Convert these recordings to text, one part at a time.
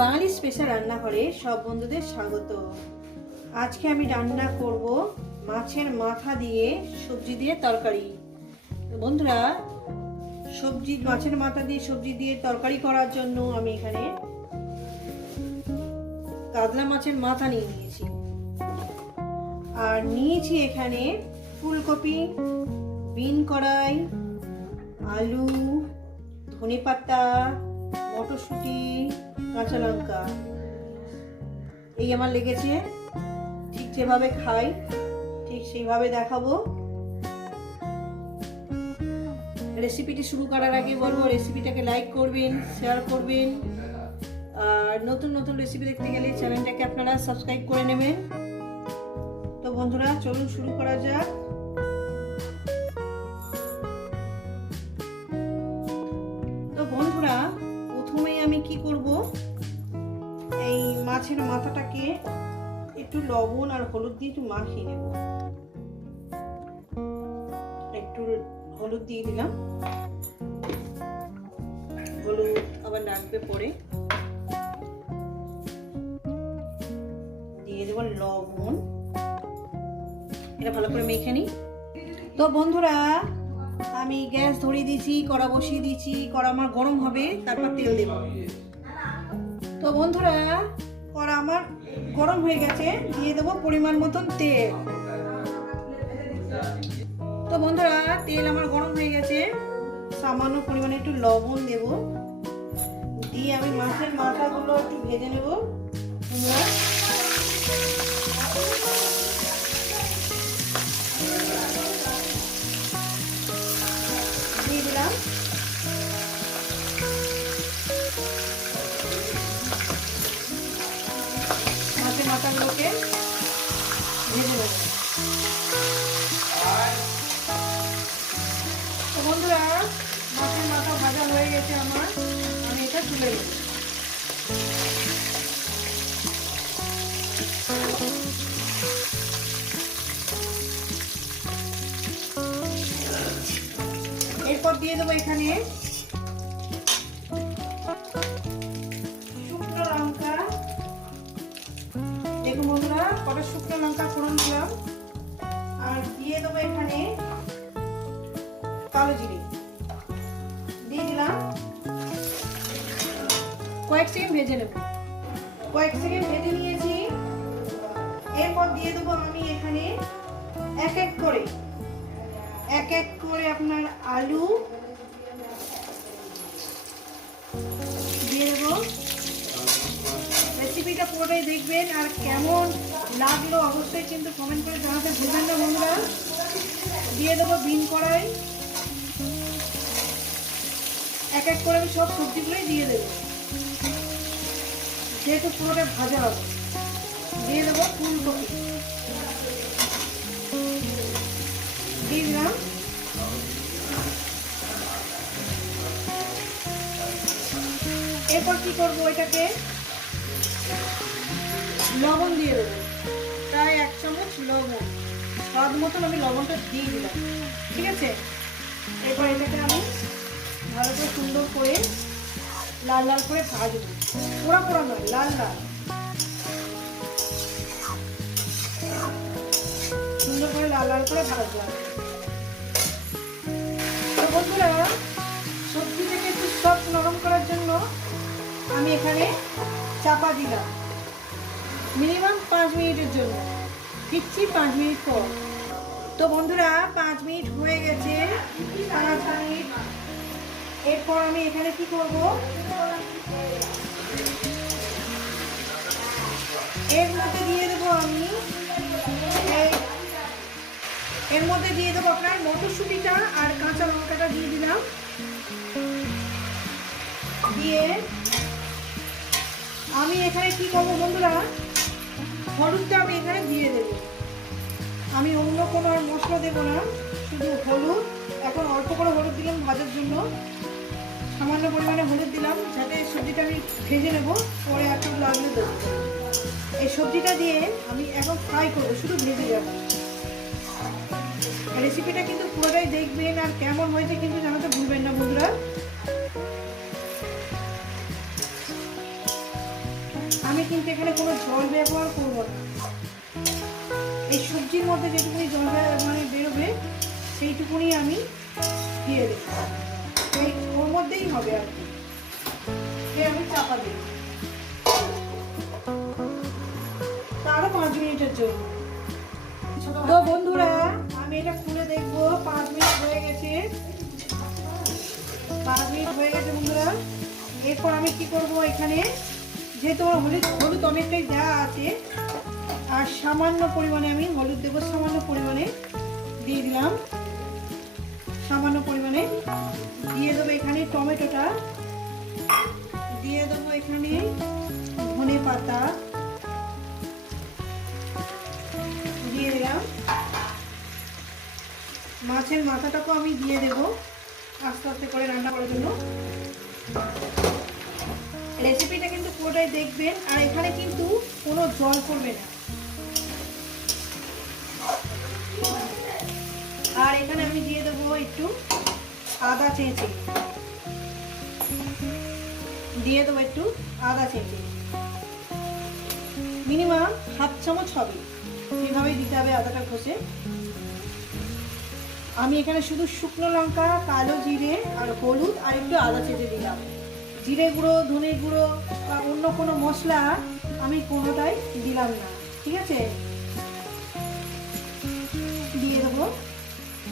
বাঙালি special রান্নাঘরে সব বন্ধুদের স্বাগত। আজকে আমি রান্না করব মাছের মাথা দিয়ে সবজি দিয়ে তরকারি। বন্ধুরা, সবজি, মাছের মাথা দিয়ে সবজি দিয়ে তরকারি করার জন্য আমি এখানে কাতলা মাছের মাথা নিয়ে নিয়েছি। আর নিয়েছি এখানে ফুলকপি, বিন কড়াই, আলু ধনে পাতা মটরশুঁটি কাঁচা লঙ্কা। এই আমার লেগেছে। ঠিক যেভাবে খাই, ঠিক সেইভাবে দেখাবো। রেসিপিটি শুরু করার আগে বলব, রেসিপিটাকে লাইক করবেন শেয়ার করবেন। আর নতুন নতুন রেসিপি দেখতে গেলে চ্যানেলটাকে আপনারা সাবস্ক্রাইব করে নেবেন। তো বন্ধুরা, চলুন শুরু করা যাক। কি করব? এই মাছের মাথাটাকে একটু লবণ আর হলুদ দিয়ে একটু মাখিয়ে নেব। একটু হলুদ দিয়ে দিলাম। হলুদ আবার লাগবে পরে। দিয়ে দেবো লবণ। এটা ভালো করে মেখে নিই। তো বন্ধুরা, আমি গ্যাস ধরিয়ে দিয়েছি, কড়া বসিয়ে দিয়েছি, কড়া আমার গরম হবে, তারপর তেল দেব। তো বন্ধুরা কড়া আমার গরম হয়ে গেছে দিয়ে দেবো পরিমাণ মতন তেল। তো বন্ধুরা তেল আমার গরম হয়ে গেছে। সামান্য পরিমাণে একটু লবণ দেব। দিয়ে আমি মাছের মাথাগুলো একটু ভেজে নেব। দিয়ে দিলাম। নেব এরপর দিয়ে দেবো এখানে শুকনো লঙ্কা। দেখুন বন্ধুরা, কটা শুকনো লঙ্কা ফোড়ন দিলাম। আর দিয়ে দেবো এখানে কালো জিরে। কয়েক সেকেন্ড ভেজে নেব। কয়েক সেকেন্ড ভেজে নিয়েছি। এরপর দিয়ে দেবো আমি এখানে এক এক করে, এক এক করে আপনার আলু। দিয়ে দেবো। রেসিপিটা পুরোটাই দেখবেন আর কেমন লাগল অবশ্যই কিন্তু কমেন্ট করে জানাতে ভুলবেন না বন্ধুরা। দিয়ে দেবো বিন কড়াই। এক এক করে আমি সব সবজিগুলোই দিয়ে দেবো। যেহেতু পুরোটা ভাজা হবে? দিয়ে দেবো ফুলকপি দিয়ে দিলাম। এরপর কি করব এটাকে? লবণ দিয়ে দেবো। প্রায় এক চামচ লবণ। স্বাদ মতন আমি লবণটা দিয়ে দিলাম। ঠিক আছে? এরপর এটাকে আমি ভালো করে সুন্দর করে লাল লাল করে ভাজবো পোড়া পোড়া নয়, লাল লাল। সুন্দর করে লাল লাল করে ভাজলাম। তো বন্ধুরা, সবজি থেকে একটু সফট নরম করার জন্য আমি এখানে চাপা দিলাম। মিনিমাম পাঁচ মিনিটের জন্য। ফিরছি পাঁচ মিনিট পর। তো বন্ধুরা, পাঁচ মিনিট হয়ে গেছে, পাঁচ মিনিট। এরপর আমি এখানে কি করব? এর মধ্যে দিয়ে দেবো আমি এর মধ্যে দিয়ে দেবো আপনার মটরশুঁটিটা আর কাঁচা লঙ্কাটা দিয়ে দিলাম। দিয়ে আমি এখানে কি করব বন্ধুরা? হলুদটা আমি এখানে দিয়ে দেবো। আমি অন্য কোনো আর মশলা দেবো না, শুধু হলুদ। এখন অল্প করে হলুদ দিলাম ভাজার জন্য। সামান্য পরিমাণে হলুদ দিলাম, যাতে সবজিটা আমি ভেজে নেব, পরে একটু লাগলে দেবো। এই সবজিটা দিয়ে আমি এখন ফ্রাই করব, শুধু ভেজে যাব রেসিপিটা কিন্তু পুরোটাই দেখবেন আর কেমন হয়েছে কিন্তু জানাতে ভুলবেন না বন্ধুরা। আমি কিন্তু এখানে কোনো জল ব্যবহার করব না। এই সবজির মধ্যে যেটুকুনি জল মানে বেরোবে, সেইটুকুনি আমি দিয়ে দেবো। হবে আর আমি চাপা দেব তারও পাঁচ মিনিটের জন্য। তো বন্ধুরা, আমি এটা খুলে দেখব। পাঁচ মিনিট হয়ে গেছে। পাঁচ মিনিট হয়ে গেছে বন্ধুরা। এরপর আমি কি করব এখানে? যেহেতু হলুদ হলুদ অনেকটাই দেওয়া আছে, আর সামান্য পরিমাণে আমি হলুদ দেবো, সামান্য পরিমাণে দিয়ে দিলাম। সামান্য পরিমাণে দিয়ে দেবো এখানে টমেটোটা। দিয়ে দেবো এখানে ধনে পাতা। দিয়ে দিলাম। মাছের মাথাটাকেও আমি দিয়ে দেবো আস্তে আস্তে করে রান্না করার জন্য। রেসিপিটা কিন্তু পুরোটাই দেখবেন, আর এখানে কিন্তু কোনো জল পড়বে না। এখানে আমি দিয়ে দেবো একটু আদা চেঁচে। দিয়ে দেবো একটু আদা চেঁচে। মিনিমাম হাফ চামচ হবে। সেভাবেই দিতে হবে আদাটা ঘষে আমি এখানে শুধু শুকনো লঙ্কা, কালো জিরে আর হলুদ আর একটু আদা চেঁচে দিলাম। জিরে গুঁড়ো, ধনে গুঁড়ো বা অন্য কোনো মশলা আমি কোনোটাই দিলাম না। ঠিক আছে?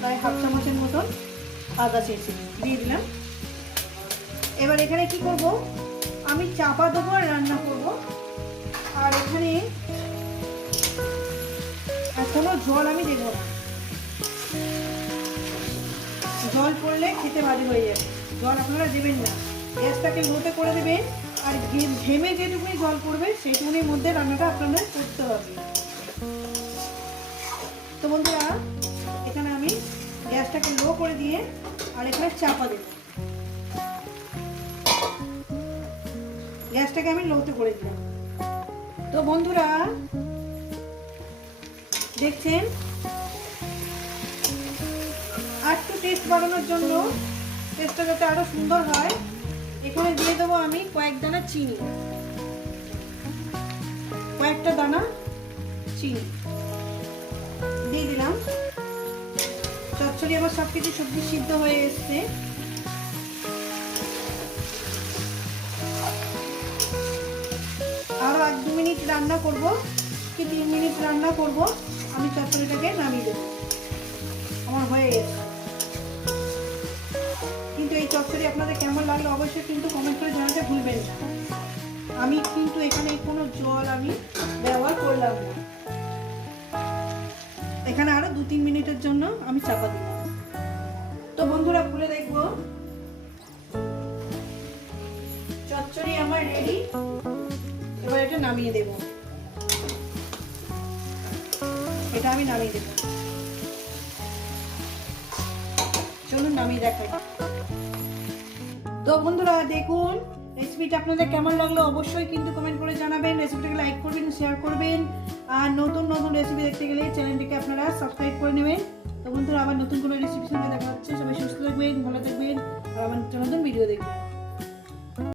প্রায় হাফ চামচের মতন আদা চেঁচে দিয়ে দিলাম। এবার এখানে কি করব? আমি চাপা দেবো আর রান্না করব। আর এখানে কোনো জল আমি দেবো না। জল পড়লে খেতে বাজে হয়ে যাবে জল আপনারা দেবেন না। গ্যাসটাকে লোতে করে দেবেন আর ঘেমে যেটুকুনি জল পড়বে সেইটুকুনির মধ্যে রান্নাটা আপনাদের করতে হবে। তো বন্ধুরা, এখানে আমি গ্যাসটাকে লো করে দিয়ে আর এখানে চাপা দেব। গ্যাসটাকে আমি লোতে করে দিলাম। তো বন্ধুরা, দেখছেন? আর একটু টেস্ট বাড়ানোর জন্য টেস্টটা যাতে আরও সুন্দর হয়, এখানে দিয়ে দেবো আমি কয়েক দানা চিনি। কয়েকটা দানা চিনি। চচ্চড়ি আমার সব কিছু সবজি সিদ্ধ হয়ে এসছে। আরও এক দু মিনিট রান্না করব, কি তিন মিনিট রান্না করব, আমি চচ্চড়িটাকে নামিয়ে দেবো। আমার হয়ে গেছে। কিন্তু এই চচ্চড়ি আপনাদের কেমন লাগল অবশ্যই কিন্তু কমেন্ট করে জানাতে ভুলবেন না। আমি কিন্তু এখানে কোনো জল আমি ব্যবহার করলাম না। এখানে আরও দু তিন মিনিটের জন্য আমি চাপা তো বন্ধুরা, খুলে দেখব। চচ্চড়ি আমার রেডি এবার এটা নামিয়ে দেব। এটা আমি নামিয়ে দেবো। চলুন নামিয়ে দেখাই। তো বন্ধুরা, দেখুন রেসিপিটা আপনাদের কেমন লাগল অবশ্যই কিন্তু কমেন্ট করে জানাবেন। রেসিপিটাকে লাইক করবেন শেয়ার করবেন। আর নতুন নতুন রেসিপি দেখতে গেলে চ্যানেলটিকে আপনারা সাবস্ক্রাইব করে নেবেন। তো বন্ধুরা আবার নতুন কোনো রেসিপির সঙ্গে দেখা হচ্ছে। সবাই সুস্থ থাকবেন, ভালো থাকবেন, আর আমার নতুন নতুন ভিডিও দেখবেন।